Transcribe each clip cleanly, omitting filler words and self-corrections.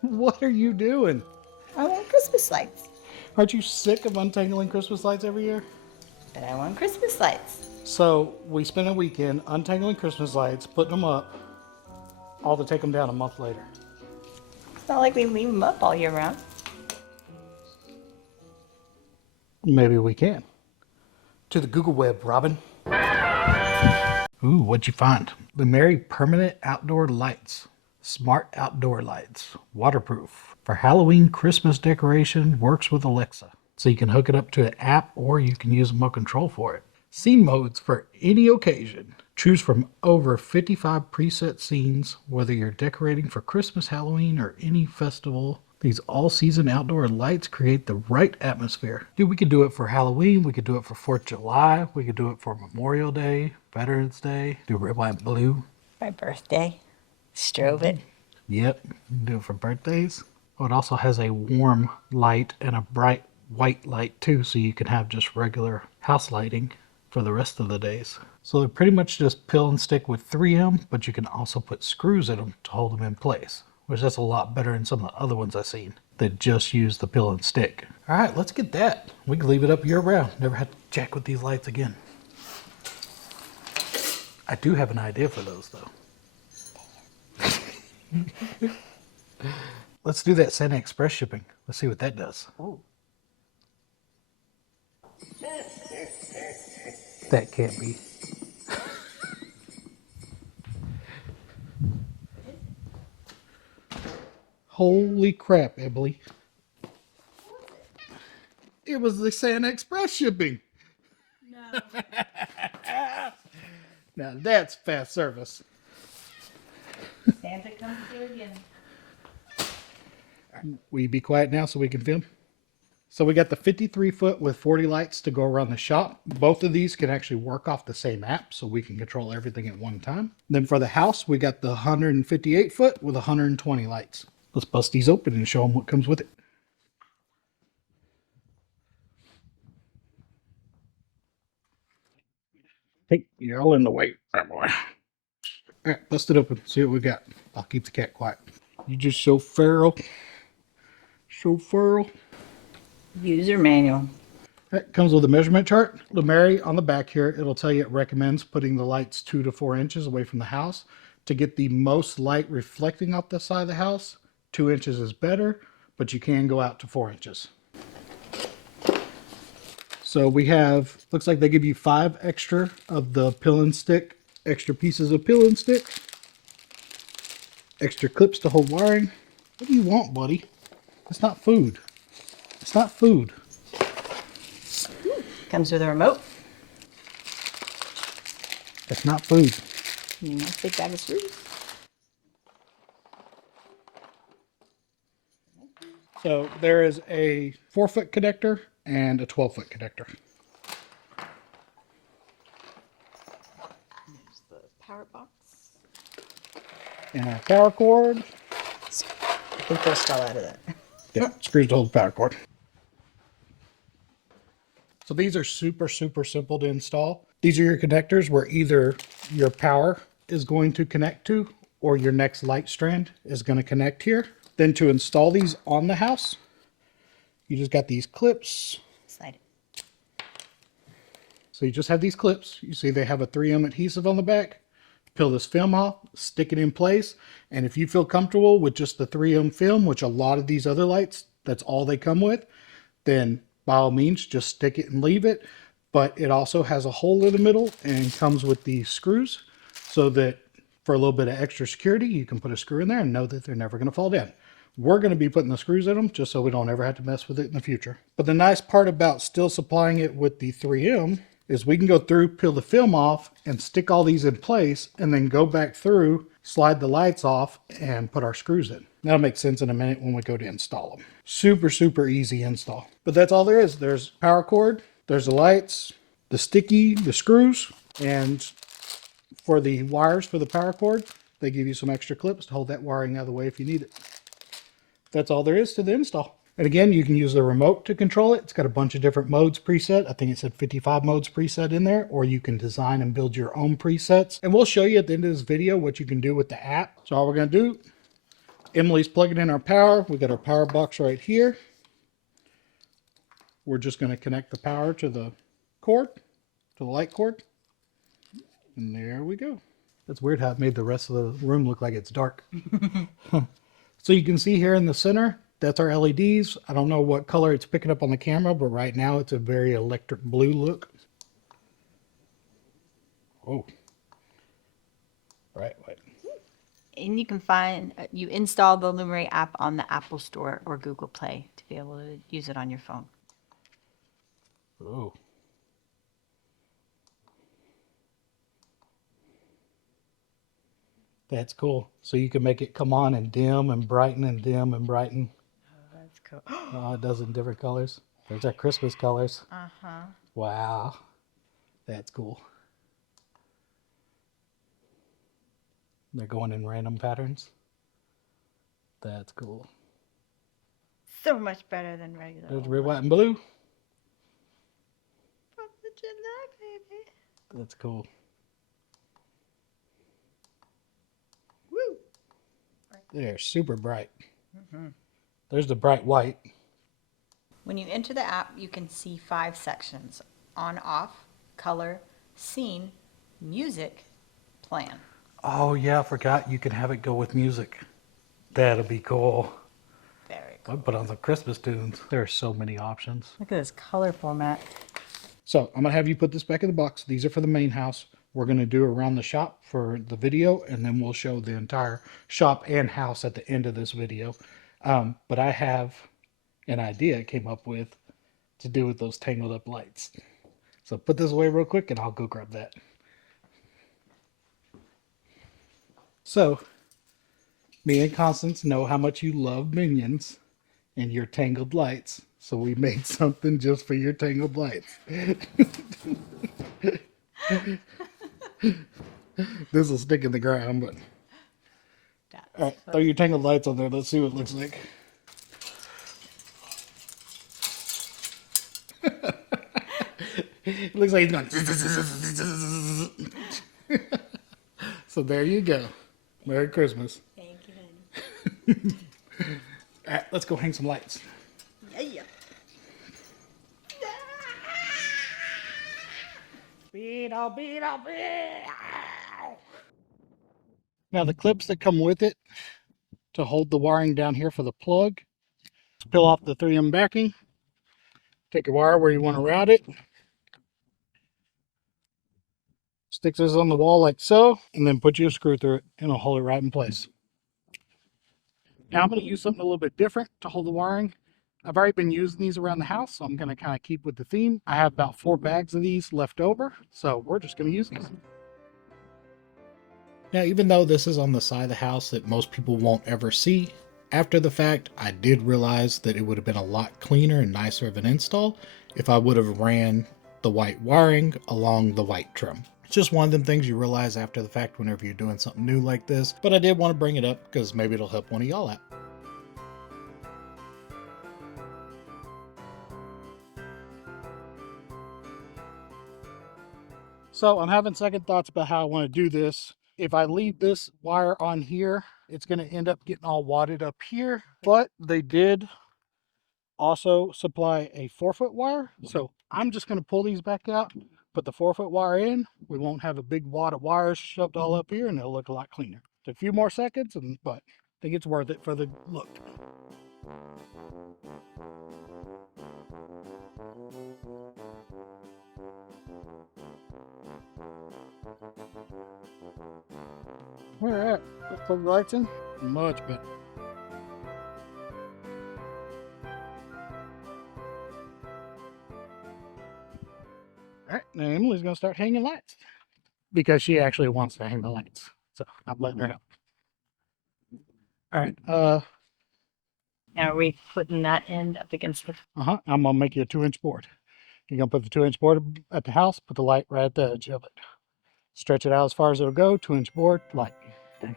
What are you doing? I want Christmas lights. Aren't you sick of untangling Christmas lights every year? But I want Christmas lights. So we spent a weekend untangling Christmas lights, putting them up, all to take them down a month later. It's not like we leave them up all year round. Maybe we can. To the Google web, Robin. Ooh, what'd you find? Lumary Permanent Outdoor Lights. Smart outdoor lights. Waterproof. For Halloween Christmas decoration, works with Alexa. So you can hook it up to an app or you can use a remote control for it. Scene modes for any occasion. Choose from over 55 preset scenes, whether you're decorating for Christmas, Halloween, or any festival. These all-season outdoor lights create the right atmosphere. Dude, we could do it for Halloween. We could do it for 4th of July. We could do it for Memorial Day, Veterans Day. Do red, white, blue. My birthday. Strobe it. Yep, you can do it for birthdays. Oh, it also has a warm light and a bright white light too, so you can have just regular house lighting for the rest of the days. So they're pretty much just pill and stick with 3M, but you can also put screws in them to hold them in place, which that's a lot better than some of the other ones I've seen that just use the pill and stick. All right, let's get that. We can leave it up year round. Never have to jack with these lights again. I do have an idea for those though. Let's do that Santa Express shipping. Let's see what that does. Ooh. That can't be. Holy crap, Emily. It was the Santa Express shipping. No. Now that's fast service. Santa comes through again. Will you be quiet now so we can film? So we got the 53 foot with 40 lights to go around the shop. Both of these can actually work off the same app, so we can control everything at one time. Then for the house, we got the 158 foot with 120 lights. Let's bust these open and show them what comes with it. Hey, you're all in the way, my boy. All right, bust it open. See what we got. I'll keep the cat quiet. You just so feral. So feral. User manual. It comes with a measurement chart. Lumary on the back here, it'll tell you it recommends putting the lights 2 to 4 inches away from the house to get the most light reflecting off the side of the house. 2 inches is better, but you can go out to 4 inches. So we have, looks like they give you 5 extra of the pill and stick, extra pieces of pill and stick, extra clips to hold wiring. What do you want, buddy? It's not food. It's not food. Comes with a remote. It's not food. Nice big bag of screws. So there is a 4-foot connector and a 12-foot connector. There's the power box. And a power cord. I think those fell out of that. Yeah, screws to hold the power cord. So these are super, super simple to install. These are your connectors where either your power is going to connect to or your next light strand is going to connect here. Then to install these on the house, you just got these clips. Slide it. So you just have these clips. You see they have a 3M adhesive on the back. Peel this film off, stick it in place. And if you feel comfortable with just the 3M film, which a lot of these other lights, that's all they come with, then by all means, just stick it and leave it. But it also has a hole in the middle and comes with these screws so that for a little bit of extra security, you can put a screw in there and know that they're never going to fall down. We're going to be putting the screws in them just so we don't ever have to mess with it in the future. But the nice part about still supplying it with the 3M is we can go through, peel the film off, and stick all these in place, and then go back through, slide the lights off, and put our screws in. That'll make sense in a minute when we go to install them. Super, super easy install. But that's all there is. There's power cord, there's the lights, the sticky, the screws, and for the wires for the power cord, they give you some extra clips to hold that wiring out of the way if you need it. That's all there is to the install. And again, you can use the remote to control it. It's got a bunch of different modes preset. I think it said 55 modes preset in there, or you can design and build your own presets. And we'll show you at the end of this video what you can do with the app. So all we're going to do, Emily's plugging in our power. We got our power box right here. We're just going to connect the power to the cord, to the light cord. And there we go. That's weird how it made the rest of the room look like it's dark. So you can see here in the center, that's our LEDs. I don't know what color it's picking up on the camera, but right now it's a very electric blue look. Oh. Right. And you can find, you install the Lumary app on the Apple Store or Google Play to be able to use it on your phone. Oh. That's cool. So you can make it come on and dim and brighten and dim and brighten. Oh, that's cool. Oh, it does in different colors. There's our Christmas colors. Uh-huh. Wow. That's cool. They're going in random patterns. That's cool. So much better than regular. There's red, white, and blue. 4th of July, baby. That's cool. Woo! They're super bright. There's the bright white. When you enter the app, you can see 5 sections: on, off, color, scene, music, plan. Oh yeah, I forgot you can have it go with music. That'll be cool. Very I'll cool. put on some Christmas tunes. There are so many options. Look at this color format. So I'm gonna have you put this back in the box. These are for the main house. We're gonna do around the shop for the video, and then we'll show the entire shop and house at the end of this video. But I have an idea I came up with to do with those tangled up lights. So put this away real quick and I'll go grab that. So me and Constance know how much you love Minions and your tangled lights. So we made something just for your tangled lights. This will stick in the ground, but all right, throw your tangled lights on there. Let's see what it looks like. It looks like he's going. So there you go. Merry Christmas. Thank you, honey. All right, let's go hang some lights. Yeah. Now the clips that come with it to hold the wiring down here for the plug. Peel off the 3M backing. Take your wire where you want to route it. Stick this on the wall like so, and then put your screw through it and it'll hold it right in place. Now I'm going to use something a little bit different to hold the wiring. I've already been using these around the house, so I'm going to kind of keep with the theme. I have about 4 bags of these left over, so we're just going to use these. Now, even though this is on the side of the house that most people won't ever see, after the fact, I did realize that it would have been a lot cleaner and nicer of an install if I would have ran the white wiring along the white trim. It's just one of them things you realize after the fact whenever you're doing something new like this, but I did want to bring it up because maybe it'll help one of y'all out. So I'm having second thoughts about how I want to do this. If I leave this wire on here, it's going to end up getting all wadded up here, but they did also supply a 4-foot wire. So I'm just going to pull these back out, put the 4-foot wire in. We won't have a big wad of wires shoved all up here, and it'll look a lot cleaner. It's a few more seconds, but I think it's worth it for the look. Where at? Let's plug the lights in. Much better. All right, now Emily's gonna start hanging lights because she actually wants to hang the lights. So I'm letting her help. All right. Now are we putting that end up against the... I'm gonna make you a 2-inch board. You're gonna put the 2-inch board at the house, put the light right at the edge of it. Stretch it out as far as it'll go, 2-inch board, light. Okay.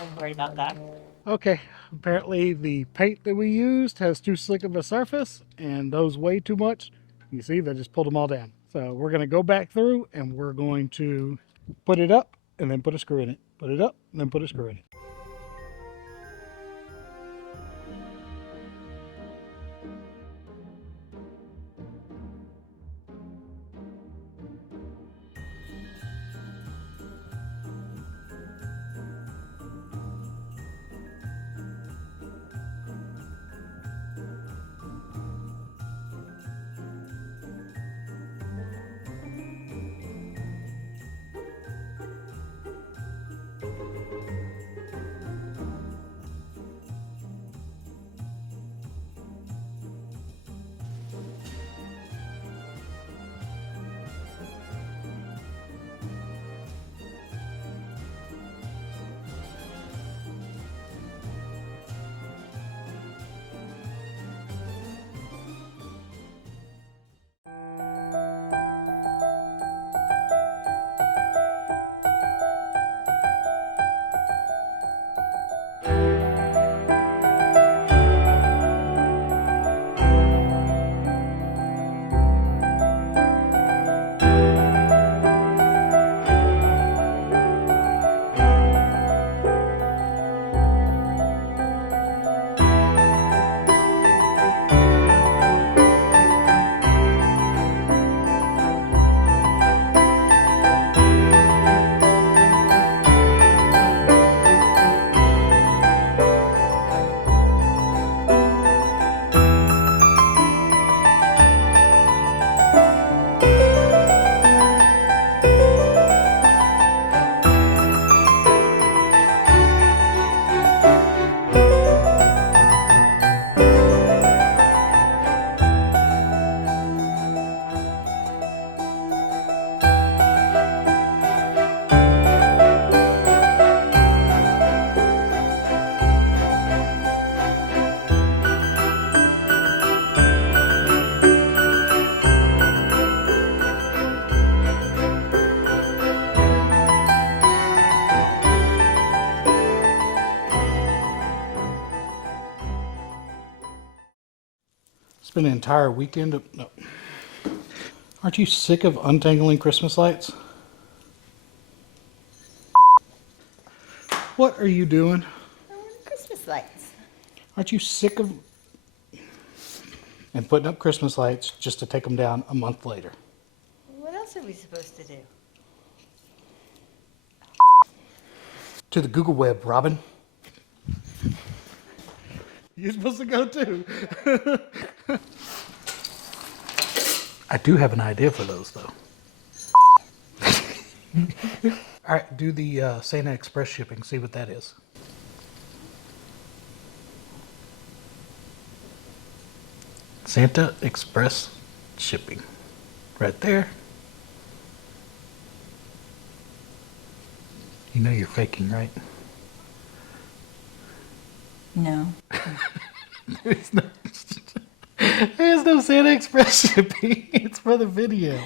I'm worried about that. Okay, apparently the paint that we used has too slick of a surface and those weigh too much. You see, they just pulled them all down. So we're going to go back through and we're going to put it up and then put a screw in it. Put it up and then put a screw in it. Spend an entire weekend of, no. Aren't you sick of untangling Christmas lights? What are you doing? Christmas lights. Aren't you sick of and putting up Christmas lights just to take them down a month later? What else are we supposed to do? To the Google web, Robin. You're supposed to go too. I do have an idea for those though. All right, do the Santa Express shipping, see what that is. Santa Express shipping. Right there. You know you're faking, right? No. There's no Santa Express shipping. It's for the video.